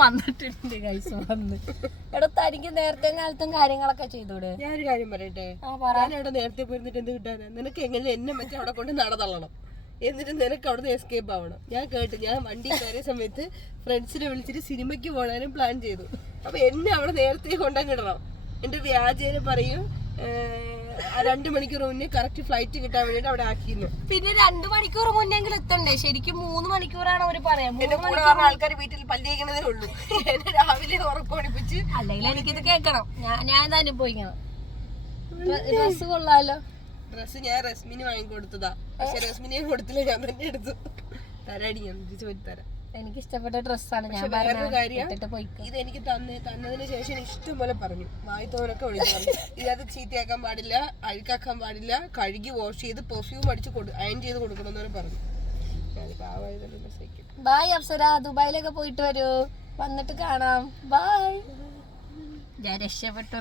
വന്നിട്ടുണ്ട് ഗൈസ് വന്ന്. എടാ തനിക്ക് നേരത്തെ കാലത്തും കാര്യങ്ങളൊക്കെ ചെയ്തൂടെ? ഞാനൊരു കാര്യം പറയട്ടെ, ഞാനവിടെ നേരത്തെ പോയിരുന്നിട്ട് എന്ത് കിട്ടാനാ? നിനക്ക് എങ്ങനെ എന്നെ മറ്റേ അവിടെ കൊണ്ട് നടതള്ളണം, എന്നിട്ട് നിനക്ക് അവിടെ നിന്ന് എസ്കേപ്പ് ആവണം. ഞാൻ കേട്ടു, ഞാൻ വണ്ടി കയറിയ സമയത്ത് ഫ്രണ്ട്സിനെ വിളിച്ചിട്ട് സിനിമയ്ക്ക് പോകാനും പ്ലാൻ ചെയ്തു. അപ്പൊ എന്നെ അവിടെ നേരത്തെ കൊണ്ടങ്ങിടണം. എന്റെ വ്യാജേനെ പറയും 2 മണിക്കൂർ മുന്നേ കറക്റ്റ് ഫ്ലൈറ്റ് കിട്ടാൻ വേണ്ടിട്ട് അവിടെ ആക്കിയിരുന്നു. പിന്നെ 2 മണിക്കൂർ മുന്നെങ്കിലും എത്തണ്ടേ? ശരിക്കും 3 മണിക്കൂറാണ് അവര് പറയാം. എന്റെ കൂടെ പറഞ്ഞ ആൾക്കാർ വീട്ടിൽ പല്ലിയേക്കണതേ ഉള്ളൂ. എന്നെ രാവിലെ ഉറപ്പണിപ്പിച്ച്. അല്ലെങ്കിൽ എനിക്കിത് കേൾക്കണം, ഞാൻ ഇത് അനുഭവിക്കണം. ഡ്രസ് കൊള്ളാലോ. ഡ്രസ് ഞാൻ റസ്മിന് വാങ്ങിക്കൊടുത്തതാ, പക്ഷെ റസ്മിനെ കൊടുത്തില്ല, ഞാൻ തന്നെ എടുത്തു. തരാടി, ഞാൻ ചോദിച്ചു തരാം. എനിക്ക് ഇഷ്ടപ്പെട്ട ഡ്രസ്സാണ്. ഞാൻ വേറൊരു കാര്യം, ഇത് എനിക്ക് തന്നതിന് ശേഷം ഇഷ്ടം പോലെ പറഞ്ഞു, വായിത്തോനൊക്കെ വിളിച്ചു പറഞ്ഞു, ഇതിനകത്ത് ചീത്തയാക്കാൻ പാടില്ല, അഴുക്കാക്കാൻ പാടില്ല, കഴുകി വാഷ് ചെയ്ത് പെർഫ്യൂം അടിച്ച് അയൺ ചെയ്ത് കൊടുക്കണമെന്ന് പറഞ്ഞു. ബൈ അപ്സര, ദുബായിലൊക്കെ പോയിട്ട് വരൂ, വന്നിട്ട് കാണാം. ബൈ. ഞാൻ രക്ഷപ്പെട്ടു.